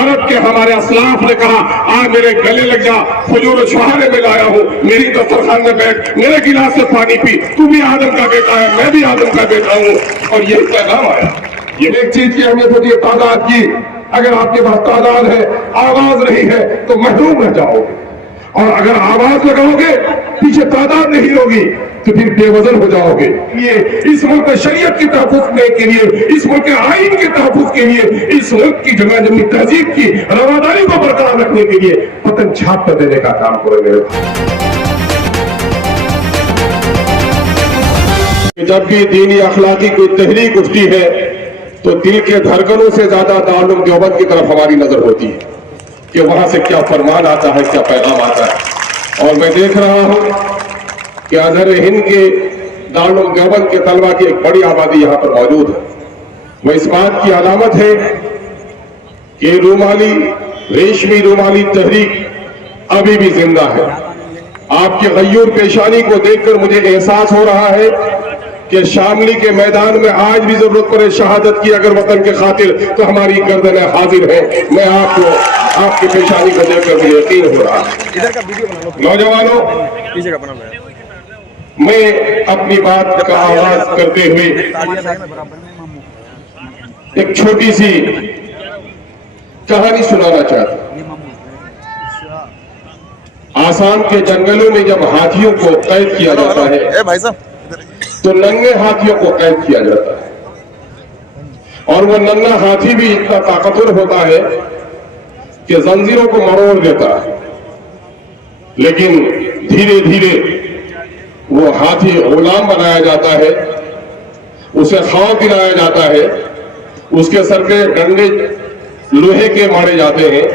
عرب کے ہمارے اسلاف نے کہا آ میرے گلے لگ جا، کھجور و چھہارے میں لایا ہوں، میری دسترخوان میں بیٹھ، میرے گلاس سے پانی پی، تو بھی آدم کا بیٹا ہے، میں بھی آدم کا بیٹا ہوں، اور یہی پیغام آیا۔ یہ ایک چیز کی اہمیت ہوتی ہے تعداد کی، اگر آپ کے پاس تعداد ہے، آواز نہیں ہے تو محروم رہ جاؤ گے، اور اگر آواز لگاؤ گے پیچھے تعداد نہیں ہوگی تو پھر بے وزن ہو جاؤ گے۔ یہ اس ملک شریعت کی تحفظ کے لیے، اس ملک آئین کے تحفظ کے لیے، اس ملک کی جمع جمعی تہذیب کی رواداری کو برقرار رکھنے کے لیے پتن چھاپ کر دینے کا کام کرو میرے بھائی۔ جب بھی دینی اخلاقی کوئی تحریک اٹھتی ہے تو دل کے دھڑکنوں سے زیادہ دارالعلوم دیوبند کی طرف ہماری نظر ہوتی ہے کہ وہاں سے کیا فرمان آتا ہے، کیا پیغام آتا ہے۔ اور میں دیکھ رہا ہوں کہ ازہر ہند کے دارالعلوم دیوبند کے طلبہ کی ایک بڑی آبادی یہاں پر موجود ہے۔ وہ اس بات کی علامت ہے کہ رومالی، ریشمی رومالی تحریک ابھی بھی زندہ ہے۔ آپ کی غیور پیشانی کو دیکھ کر مجھے احساس ہو رہا ہے کہ شاملی کے میدان میں آج بھی ضرورت پڑے شہادت کی اگر وطن کے خاطر تو ہماری گردنیں حاضر ہیں۔ میں آپ کو آپ کی پیشانی کو دیکھ کر مجھے یقین ہو رہا ہے۔ نوجوانوں، میں اپنی بات کا آغاز کرتے ہوئے ایک چھوٹی سی کہانی سنانا چاہتا ہوں۔ آسام کے جنگلوں میں جب ہاتھیوں کو قید کیا جاتا ہے تو ننگے ہاتھیوں کو قید کیا جاتا ہے، اور وہ ننگا ہاتھی بھی اتنا طاقتور ہوتا ہے کہ زنجیروں کو مروڑ دیتا ہے، لیکن دھیرے دھیرے وہ ہاتھی غلام بنایا جاتا ہے، اسے خوف دلایا جاتا ہے، اس کے سر پہ ڈنڈے لوہے کے مارے جاتے ہیں،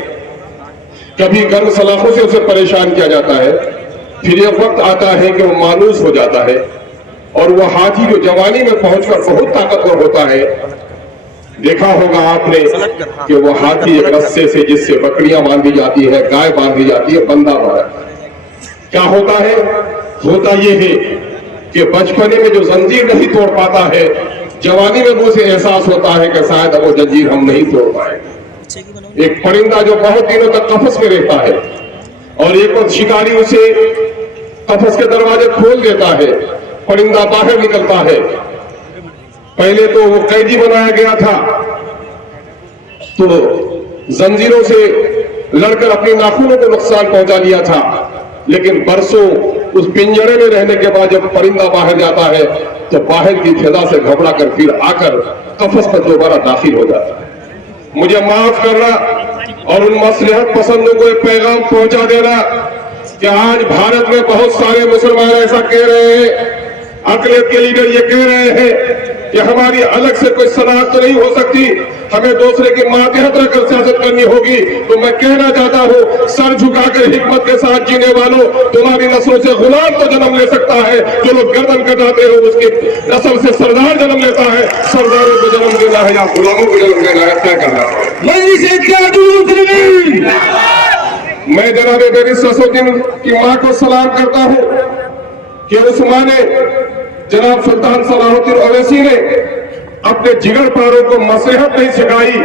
کبھی گرم سلاخوں سے اسے پریشان کیا جاتا ہے، پھر ایک وقت آتا ہے کہ وہ مانوس ہو جاتا ہے، اور وہ ہاتھی جو جوانی میں پہنچ کر بہت طاقتور ہوتا ہے۔ دیکھا ہوگا آپ نے کہ وہ ہاتھی ایک رسے سے جس سے بکریاں باندھی جاتی ہے، گائے باندھی جاتی ہے، بندہ باندھا کیا ہوتا ہے؟ ہوتا یہ ہے کہ بچپنے میں جو زنجیر نہیں توڑ پاتا ہے، جوانی میں وہ اسے احساس ہوتا ہے کہ شاید اب وہ زنجیر ہم نہیں توڑ پائے۔ ایک پرندہ جو بہت دنوں تک قفس میں رہتا ہے اور ایک وقت شکاری اسے قفس کے دروازے کھول دیتا ہے، پرندہ باہر نکلتا ہے۔ پہلے تو وہ قیدی بنایا گیا تھا تو زنجیروں سے لڑ کر اپنی ناخنوں کو نقصان پہنچا لیا تھا، لیکن برسوں اس پنجرے میں رہنے کے بعد جب پرندہ باہر جاتا ہے تو باہر کی فضا سے گھبرا کر پھر آ کر قفس پر دوبارہ داخل ہو جاتا ہے۔ مجھے معاف کرنا اور ان مصلحت پسندوں کو ایک پیغام پہنچا دینا کہ آج بھارت میں بہت سارے مسلمان ایسا کہہ رہے ہیں، اقلیت کے لیڈر یہ کہہ رہے ہیں کہ ہماری الگ سے کوئی صنعت تو نہیں ہو سکتی، ہمیں دوسرے کے ماتحت رکھ کر سیاست کرنی ہوگی۔ تو میں کہنا چاہتا ہوں، سر جھکا کر حکمت کے ساتھ جینے والوں، تمہاری نسلوں سے غلام تو جنم لے سکتا ہے، جو لوگ گردن کٹاتے ہو اس کی نسل سے سردار جنم لیتا ہے۔ سرداروں کو جنم دینا ہے یا غلاموں کو جنم دینا ہے، طے کرنا ہے۔ میں جناب بیرسٹر اسدالدین کی ماں کو سلام کرتا ہوں کہ اس ماں نے، جناب سلطان صلاح الدین اویسی نے اپنے جگر پاروں کو مصلحت نہیں سکھائی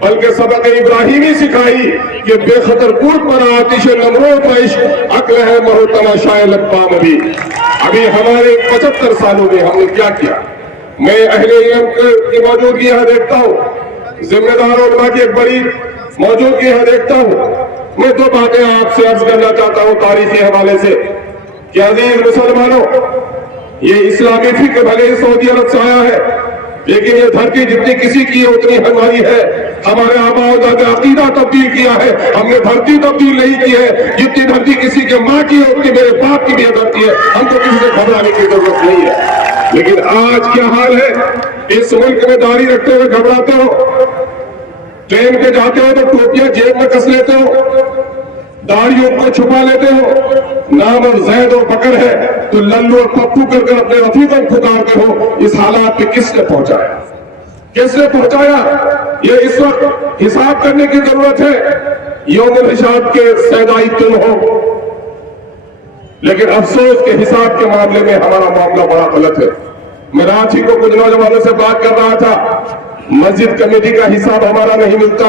بلکہ سبق ابراہیمی سکھائی کہ بے خطر کوٹ پر آتش نمرود پیش عقل ہے مہو تماشائے لبام۔ ابھی ہمارے 75 سالوں میں ہم نے کیا کیا؟ میں اہل علم کی موجودگی یہاں دیکھتا ہوں، ذمہ دار علماء کی ایک بڑی موجودگی یہاں دیکھتا ہوں۔ میں دو باتیں آپ سے عرض کرنا چاہتا ہوں تاریخی حوالے سے کہ عزیز مسلمانوں، یہ اسلامی فکر بھلے سعودی عرب سے آیا ہے، لیکن یہ دھرتی جتنی کسی کی ہے اتنی ہماری ہے۔ ہمارے آباء و اجداد نے عقیدہ تبدیل کیا ہے، ہم نے دھرتی تبدیل نہیں کی ہے۔ جتنی دھرتی کسی کے ماں کی ہے اتنی میرے باپ کی بھی دھرتی ہے، ہم کو کسی سے گھبرانے کی ضرورت نہیں ہے۔ لیکن آج کیا حال ہے؟ اس ملک میں داڑھی رکھتے ہوئے گھبراتے ہو، ٹرین پہ جاتے ہو تو ٹوپیاں جیب میں کس لیتے ہو، داڑھیوں کو چھپا لیتے ہو، نام اور زید اور بکر ہے تو للو اور پپو کر کر اپنے رفیقوں کو پکارتے ہو۔ اس حالات پہ کس نے پہنچایا؟ کس نے پہنچایا؟ یہ اس وقت حساب کرنے کی ضرورت ہے۔ یوم الحساب کے سیدائی تم ہو، لیکن افسوس کے حساب کے معاملے میں ہمارا معاملہ بڑا غلط ہے۔ میں رات ہی کو کچھ نوجوانوں سے بات کر رہا تھا، مسجد کمیٹی کا حساب ہمارا نہیں ملتا،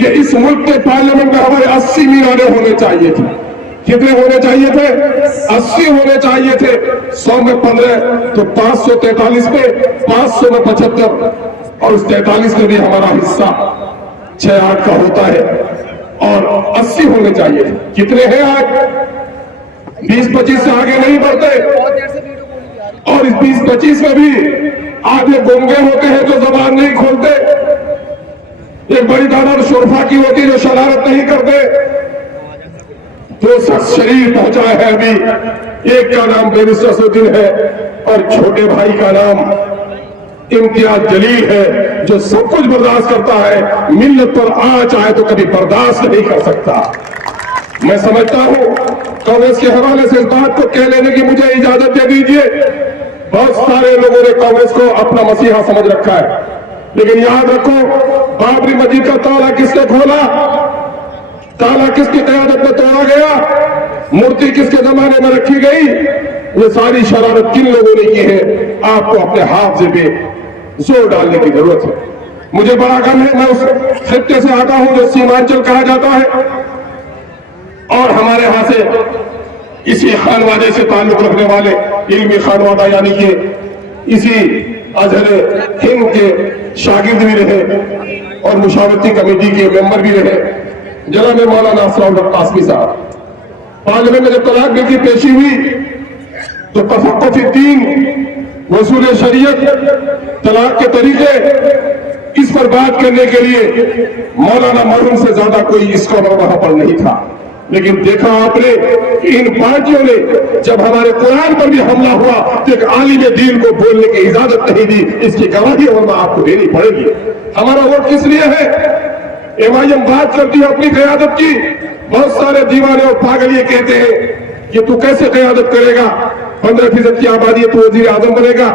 کہ اس ملک کے پارلیمنٹ میں ہمارے 80 مینارے ہونے چاہیے تھے. کتنے ہونے چاہیے تھے؟ 80 ہونے چاہیے تھے. 100 میں 15 تو 543 پہ 500 میں 75 اور اس 43 میں بھی ہمارا حصہ 6-8 کا ہوتا ہے اور 80 ہونے چاہیے. کتنے ہیں آج؟ 20-25 سے آگے نہیں بڑھتے. اور اس 20-25 میں بھی آدھے گونگے ہوتے ہیں جو زبان نہیں کھولتے. ایک بڑی تعداد شرفا کی ہوتی ہے جو شرارت نہیں کرتے. 2 شخص شریر پہنچا ہے ابھی. ایک کا نام بیرسٹر اسدالدین ہے اور چھوٹے بھائی کا نام امتیاز جلیل ہے جو سب کچھ برداشت کرتا ہے. ملت پر آنچ آئے تو کبھی برداشت نہیں کر سکتا. میں سمجھتا ہوں کانگریس کے حوالے سے اس بات کو کہہ لینے کی مجھے اجازت دے دیجئے. بہت سارے لوگوں نے کانگریس کو اپنا مسیحا سمجھ رکھا ہے, لیکن یاد رکھو بابری مسجد کا تالا کس نے کھولا؟ تالا کس کی قیادت میں توڑا گیا؟ مورتی کس کے زمانے میں رکھی گئی؟ یہ ساری شرارت کن لوگوں نے کی ہے؟ آپ کو اپنے حافظے پہ زور ڈالنے کی ضرورت ہے. مجھے بڑا غم ہے, میں اس خطے سے آتا ہوں جو سیمانچل کہا جاتا ہے اور ہمارے ہاں سے اسی خانوادے سے تعلق رکھنے والے علمی خانوادہ یعنی کہ اسی ازہر ہند کے شاگرد بھی رہے اور مشاورتی کمیٹی کے ممبر بھی رہے جناب مولانا اسرار الحق قاسمی صاحب. پارلیمنٹ میں جب طلاق بل کی پیشی ہوئی تو تفقہ فی الدین, وصول شریعت, طلاق کے طریقے, اس پر بات کرنے کے لیے مولانا مرحوم سے زیادہ کوئی اس کا وہاں پر نہیں تھا. لیکن دیکھا آپ نے کہ ان پارٹیوں نے جب ہمارے قرآن پر بھی حملہ ہوا تو ایک عالم دین کو بولنے کی اجازت نہیں دی. اس کی گواہی ورنہ آپ کو دینی پڑے گی. ہمارا ووٹ کس لیے ہے؟ ایم بات کرتی ہے اپنی قیادت کی. بہت سارے دیوانے اور پاگل یہ کہتے ہیں کہ تو کیسے قیادت کرے گا؟ 15% کی آبادی ہے تو وزیر اعظم بنے گا,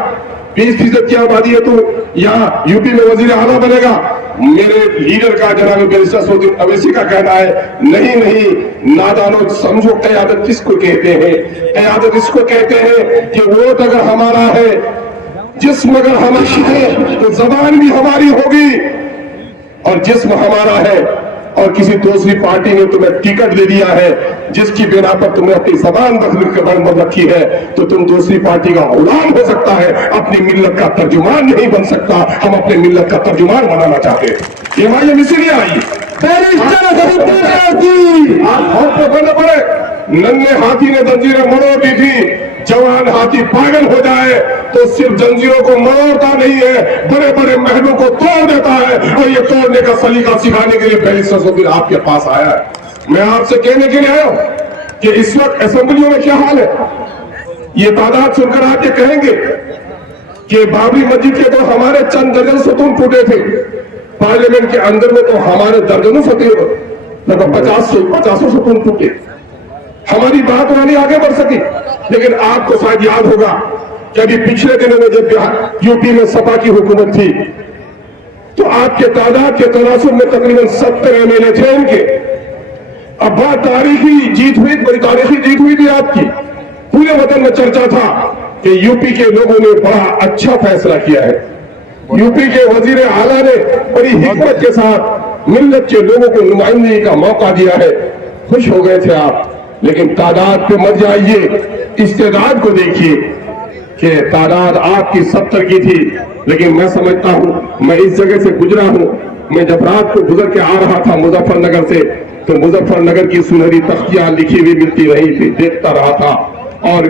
20% کی آبادی ہے تو یہاں یوپی میں وزیر اعلیٰ بنے گا. میرے لیڈر کا جناب بیرسٹر اسدالدین اویسی کا کہنا ہے نہیں نادانو, سمجھو قیادت کس کو کہتے ہیں؟ قیادت اس کو کہتے ہیں کہ ووٹ اگر ہمارا ہے, جسم اگر ہمارا ہے تو زبان بھی ہماری ہوگی, اور جسم ہمارا ہے اور کسی دوسری پارٹی نے تمہیں ٹکٹ دے دیا ہے جس کی بنا پر تمہیں اپنی زبان بند رکھی ہے تو تم دوسری پارٹی کا غلام ہو سکتا ہے, اپنی ملت کا ترجمان نہیں بن سکتا. ہم اپنی ملت کا ترجمان بنانا چاہتے ہیں. یہ مائی اسی لیے آئی آپ کو کرنا پڑے. ننھے ہاتھی نے زنجیریں مروڑ دی تھی, جوان ہاتھی پاگل ہو جائے تو صرف زنجیروں کو مروڑتا نہیں ہے, بڑے بڑے محلوں کو توڑ دیتا ہے. اور یہ توڑنے کا سلیقہ سکھانے کے لیے بیرسٹر اسدالدین آپ کے پاس آیا ہے. میں آپ سے کہنے کے لیے آیا ہوں کہ اس وقت اسمبلیوں میں کیا حال ہے. یہ تعداد سن کر آپ یہ کہیں گے کہ بابری مسجد کے تو ہمارے چند درجن ستون ٹوٹے تھے, پارلیمنٹ کے اندر میں تو ہمارے درجنوں ستون 50 ستون ٹوٹے. ہماری بات نہیں آگے بڑھ سکی. لیکن آپ کو شاید یاد ہوگا کہ ابھی پچھلے دنوں میں جب یوپی میں سپا کی حکومت تھی تو آپ کے تعداد کے تناسب میں تقریباً 70 MLA تھے ان کے. اب بات تاریخی جیت ہوئی, بڑی تاریخی جیت ہوئی تھی آپ کی. پورے وطن میں چرچا تھا کہ یوپی کے لوگوں نے بڑا اچھا فیصلہ کیا ہے. یوپی کے وزیر اعلیٰ نے بڑی حکمت کے ساتھ ملت کے لوگوں کو نمائندگی کا موقع دیا ہے. خوش ہو گئے تھے آپ, لیکن تعداد پہ مت جائیے, استعداد کو دیکھیے کہ تعداد آپ کی 70 کی تھی. لیکن میں سمجھتا ہوں, میں اس جگہ سے گزرا ہوں, میں جب رات کو گزر کے آ رہا تھا مظفر نگر سے تو مظفر نگر کی سنہری تختیاں لکھی ہوئی ملتی رہی تھی, دیکھتا رہا تھا. اور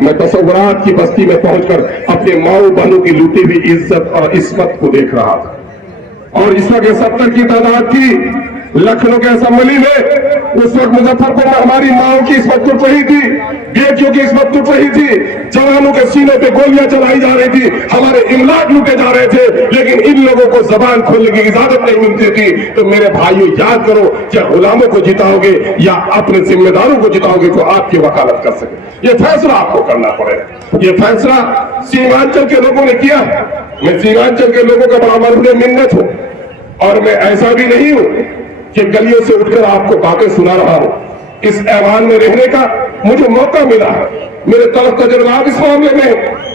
میں تصورات کی بستی میں پہنچ کر اپنے ماؤں بہنوں کی لوٹی ہوئی عزت اور عصمت کو دیکھ رہا تھا. اور اس وقت 70 کی تعداد تھی. لکھنؤ کے اسمبلی میں اس وقت مظفر پور میں ہماری ماؤں کی عصمت ٹوٹ رہی تھی, بیٹیوں کی عصمت ٹوٹ رہی تھی, جوانوں کے سینے پہ گولیاں چلائی جا رہی تھی, ہمارے املاک لوٹے جا رہے تھے. لیکن ان لوگوں کو زبان کھولنے کی اجازت نہیں ملتی تھی. تو میرے بھائیوں یاد کرو, کیا غلاموں کو جتاؤ گے یا اپنے ذمہ داروں کو جتاؤ گے تو آپ کی وکالت کر سکے. یہ فیصلہ آپ کو کرنا پڑے. یہ فیصلہ سیمانچل کے لوگوں نے کیا. میں سیمانچل کے لوگوں کا بڑا مرہون منت ہوں, اور میں ایسا بھی نہیں ہوں کہ گلیوں سے اٹھ کر آپ کو باتیں سنا رہا ہوں. اس ایوان میں رہنے کا مجھے موقع ملا ہے. میرے طرف تجربات اس معاملے میں,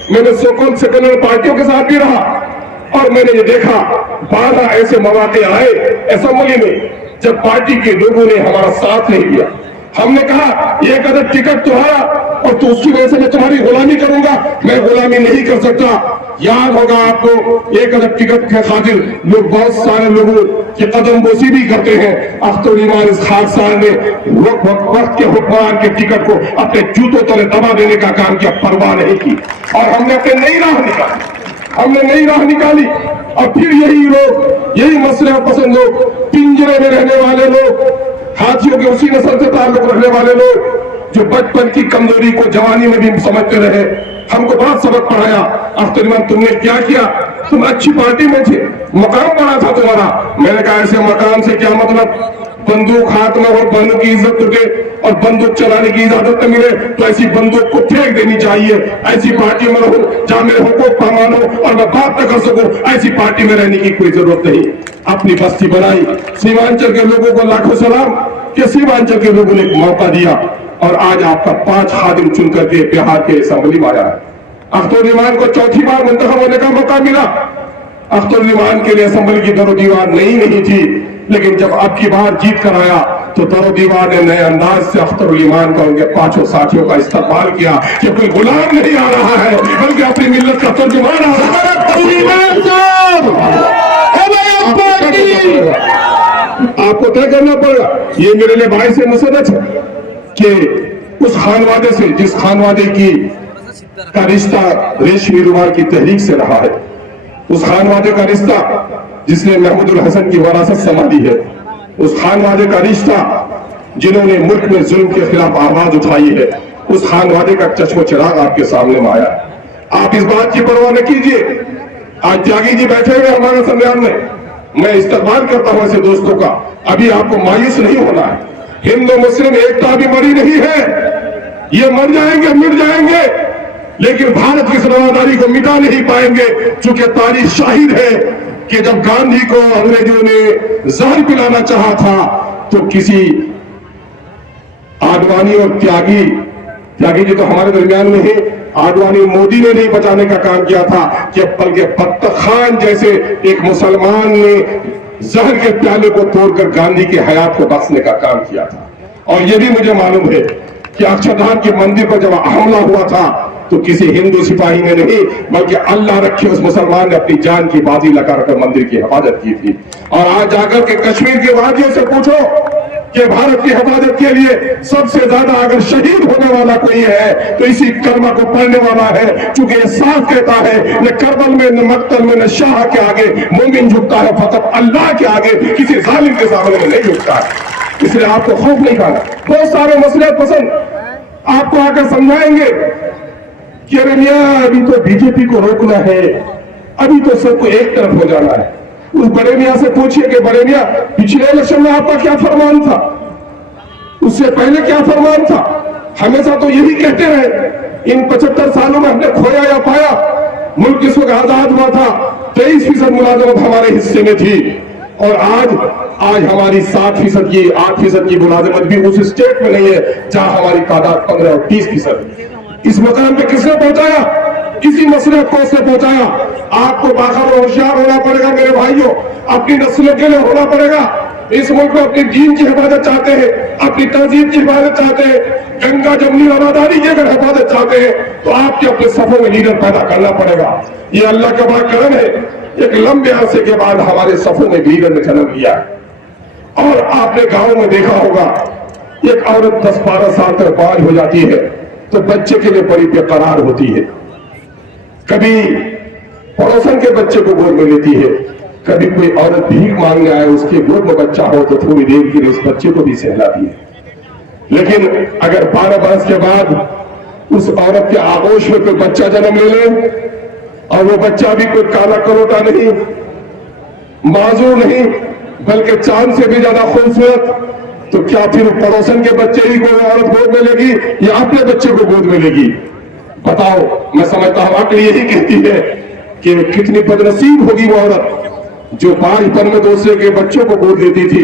میں نے سوکل سیکولر پارٹیوں کے ساتھ بھی رہا, اور میں نے یہ دیکھا 12 ایسے مواقع آئے اسمبلی میں جب پارٹی کے لوگوں نے ہمارا ساتھ نہیں دیا. ہم نے کہا ایک عدد ٹکٹ تمہارا اور تو اس کی وجہ سے میں تمہاری غلامی کروں گا. میں غلامی نہیں کر سکتا. یاد ہوگا آپ کو ایک عدد ٹکٹ کے خاطر لوگ بہت سارے لوگوں کی قدم بوسی بھی کرتے ہیں. اختر الایمان اسحاق صاحب نے وقت کے حکمران کے ٹکٹ کو اپنے جوتوں تلے دبا دینے کا کام کیا, پرواہ نہیں کی, اور ہم نے اپنے نئی راہ نکالی. اور پھر یہی لوگ, یہی مسئلہ پسند لوگ, پنجرے میں رہنے والے لوگ, ہاتھیوں کے اسی نسل سے تعلق رکھنے والے لوگ جو بچپن کی کمزوری کو جوانی میں بھی سمجھتے رہے, ہم کو بہت سبق پڑھایا. اختر الایمان تم نے کیا کیا؟ تم اچھی پارٹی میں تھے, مقام بڑا تھا تمہارا. میں نے کہا ایسے مقام سے کیا مطلب؟ بندوق ہاتھ میں اور بندوق کی عزت تجھے اور بندوق چلانے کی اجازت نہ ملے تو ایسی بندوق کو پھینک دینی چاہیے. ایسی پارٹی میں رہو جہاں میرے حقوق پر مانو اور میں بات نہ کر سکوں, ایسی پارٹی میں رہنے کی کوئی ضرورت نہیں. اپنی بستی بنائی. سیمانچل کے لوگوں کو لاکھوں سلام کہ سیمانچل کے لوگوں نے ایک موقع دیا اور آج آپ کا 5 خادم چن کر کے بہار کے اسمبلی میں آیا ہے. اختر الایمان کو چوتھی بار منتخب ہونے کا موقع ملا. اختر الایمان کے لیے اسمبلی کی در و دیوار نہیں تھی, لیکن جب اب کی بار جیت کر آیا تو در و دیوار نے نئے انداز سے اختر الایمان کا, ان کے 5 ساتھیوں کا استقبال کیا کہ کوئی غلام نہیں آ رہا ہے بلکہ اپنی ملت کا ترجمان آ رہا ہے. آپ کو طے کرنا پڑے گا. یہ میرے لیے بھائی سے مسرت ہے کہ اس خانوادے سے, جس خانوادے کی کا رشتہ ریشمی رومال کی تحریک سے رہا ہے, اس خانوادے کا رشتہ جس نے محمود الحسن کی وراثت سنبھالی ہے, اس خانوادے کا رشتہ جنہوں نے ملک میں ظلم کے خلاف آواز اٹھائی ہے, اس خانوادے کا چشم و چراغ آپ کے سامنے میں آیا. آپ اس بات کی پرواہ نہ کیجیے. آج تیاگی جی بیٹھے ہوئے ہمارے سمیان میں, میں استقبال کرتا ہوں ایسے دوستوں کا. ابھی آپ کو مایوس نہیں ہونا ہے. ہندو مسلم ایکتا بھی مری نہیں ہے, یہ مر جائیں گے, مٹ جائیں گے, لیکن بھارت کی رواداری کو مٹا نہیں پائیں گے. چونکہ تاریخ شاہد ہے کہ جب گاندھی کو انگریزوں نے زہر پلانا چاہا تھا تو کسی آڈوانی اور تیاگی جی تو ہمارے درمیان میں ہے, آڈوانی مودی نے نہیں بچانے کا کام کیا تھا کہ بلکہ بدتخ خان جیسے ایک مسلمان نے زہر کے پیالے کو توڑ کر گاندھی کی حیات کو بخشنے کا کام کیا تھا. اور یہ بھی مجھے معلوم ہے کہ اکشردھام کے مندر پر جب حملہ ہوا تھا تو کسی ہندو سپاہی نے نہیں بلکہ اللہ رکھے اس مسلمان نے اپنی جان کی بازی لگا کر مندر کی حفاظت کی تھی. اور آج جا کر کے کشمیر کی وادیوں سے پوچھو کہ بھارت کی حفاظت کے لیے سب سے زیادہ اگر شہید ہونے والا کوئی ہے تو اسی کلمہ کو پڑھنے والا ہے. چونکہ یہ صاف کہتا ہے نہ کربل میں نہ مقتل میں نہ شاہ کے آگے مومن جھکتا ہے, فقط اللہ کے آگے کسی ظالم کے سامنے میں نہیں جھکتا ہے. اس لیے آپ کو خوف نہیں کھانا. بہت سارے مسئلے پسند آپ کو آ کر سمجھائیں گے کہ ارے میاں ابھی تو بی جے پی کو روکنا ہے, ابھی تو سب کو ایک طرف ہو جانا ہے. اس بڑے میاں سے پوچھئے کہ بڑے میاں پچھلے الیکشن میں آپ کا کیا فرمان تھا, اس سے پہلے کیا فرمان تھا؟ ہمیشہ تو یہی کہتے رہے. ان 75 سالوں میں ہم نے کھویا یا پایا؟ ملک اس وقت آزاد ہوا تھا, 23% ملازمت ہمارے حصے میں تھی, اور آج ہماری 7% کی 8% کی ملازمت بھی اس اسٹیٹ میں نہیں ہے جہاں ہماری تعداد 15 اور 30%. اس مقام پہ کس نے پہنچایا؟ کسی مسئلے کو اس نے پہنچایا. آپ کو باخبر اور ہوشیار ہونا پڑے گا میرے بھائیوں, اپنی نسلوں کے لیے ہونا پڑے گا. اس ملک میں اپنی دین کی حفاظت چاہتے ہیں, اپنی تہذیب کی حفاظت چاہتے ہیں, گنگا جمنی رواداری کی اگر حفاظت چاہتے ہیں تو آپ کے اپنے صفوں میں لیڈر پیدا کرنا پڑے گا. یہ اللہ کا بڑا کرم ہے, ایک لمبے عرصے کے بعد ہمارے صفوں میں لیڈر نے جنم لیا ہے. اور آپ نے گاؤں میں دیکھا ہوگا ایک عورت 10-12 سال تک باج ہو جاتی ہے تو بچے کے لیے بڑی بے قرار ہوتی ہے. کبھی پڑوسن کے بچے کو گود میں لیتی ہے, کبھی کوئی عورت بھیک مانگنے آئے اس کے گود میں بچہ ہو تو تھوڑی دیر کے لیے اس بچے کو بھی سہلاتی ہے. لیکن اگر 12 برس کے بعد اس عورت کے آغوش میں کوئی بچہ جنم لے لے اور وہ بچہ بھی کوئی کالا کروٹا نہیں, معذور نہیں, بلکہ چاند سے بھی زیادہ خوبصورت, تو کیا پھر پڑوسن کے بچے ہی کو عورت گود میں لے گی یا اپنے بچے کو گود میں لے گی؟ بتاؤ. میں سمجھتا ہوں عقل یہی کہتی ہے کہ کتنی بدنصیب ہوگی وہ عورت جو 5 پن میں دوسرے کے بچوں کو گود لیتی تھی,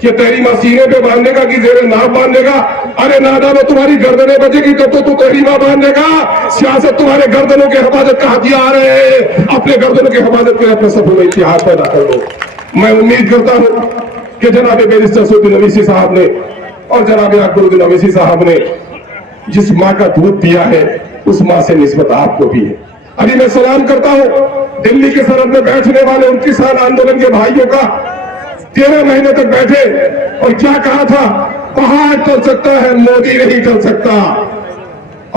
کہ تحریمہ سینے پہ باندھنے کا کہ زیر ناف باندھنے کا؟ ارے نادانو تمہاری گردنیں بچے گی تب تو تحریمہ باندھنے کا؟ سیاست تمہارے گردنوں کے حفاظت کا ہتھیار ہے، اپنے گردنوں کے حفاظت کے اپنے صفوں میں اتحاد پیدا کر لو۔ میں امید کرتا ہوں کہ جناب بیرسٹر سعودالدین اویسی صاحب نے اور جناب اکبرالدین اویسی صاحب نے جس ماں کا دودھ پیا ہے اس ماں سے نسبت آپ کو بھی ہے۔ ابھی میں سلام کرتا ہوں دلی کے سرحد میں بیٹھنے والے 29 سال آندولن کے بھائیوں کا، 13 مہینے تک بیٹھے اور کیا کہا تھا؟ پہاڑ ٹل سکتا ہے مودی نہیں ٹل سکتا،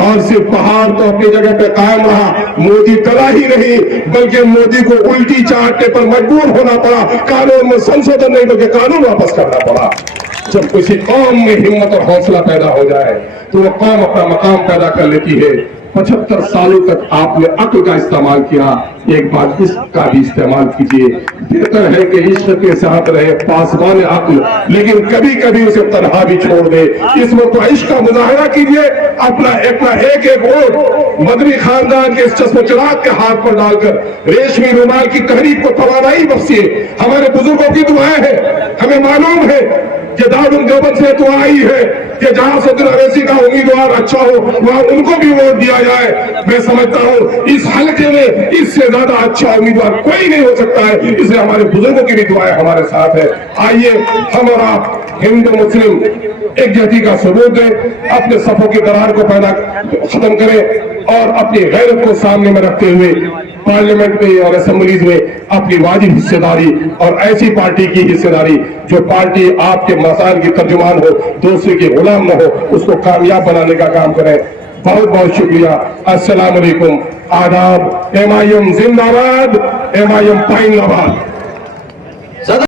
اور صرف پہاڑ تو اپنی جگہ پہ قائم رہا، مودی ٹلا ہی نہیں بلکہ مودی کو الٹی چاٹنے پر مجبور ہونا پڑا، قانون میں سنشودھن نہیں بلکہ قانون واپس کرنا پڑا۔ جب کسی قوم میں ہمت اور حوصلہ پیدا ہو جائے تو وہ قوم اپنا مقام پیدا کر لیتی ہے۔ 75 سالوں تک آپ نے عقل کا استعمال کیا، ایک بار عشق کا بھی استعمال کیجئے۔ بہتر ہے کہ عشق کے ساتھ رہے پاسبان عقل، لیکن کبھی کبھی اسے تنہا بھی چھوڑ دے۔ اس وقت عشق کا مظاہرہ کیجئے، اپنا ایک ووٹ مدنی خاندان کے اس چشم چراغ کے ہاتھ پر ڈال کر ریشمی رومال کی تحریک کو توانائی بخشیے۔ ہمارے بزرگوں کی دعائیں ہیں، ہمیں معلوم ہے کہ دارالعلوم دیوبند سے دعا آئی ہے کہ جہاں سعودالدین اویسی کا امیدوار اچھا ہو وہاں ان کو بھی ووٹ دیا جائے۔ میں سمجھتا ہوں اس حلقے میں اس سے زیادہ اچھا امیدوار کوئی نہیں ہو سکتا ہے، اس لیے ہمارے بزرگوں کی بھی دعائیں ہمارے ساتھ ہے۔ آئیے ہم اور آپ ہندو مسلم ایک جہتی کا ثبوت دیں، اپنے صفوں کی درار کو پیدا ختم کریں اور اپنی غیرت کو سامنے میں رکھتے ہوئے پارلیمنٹ میں اور اسمبلیز میں اپنی واجب حصہ داری اور ایسی پارٹی کی حصہ داری جو پارٹی آپ کے مسائل کی ترجمان ہو، دوسرے کی غلام نہ ہو، اس کو کامیاب بنانے کا کام کریں۔ بہت بہت شکریہ۔ السلام علیکم، آداب۔ ایم آئی ایم زندہ باد، ایم آئی ایم پائن آباد۔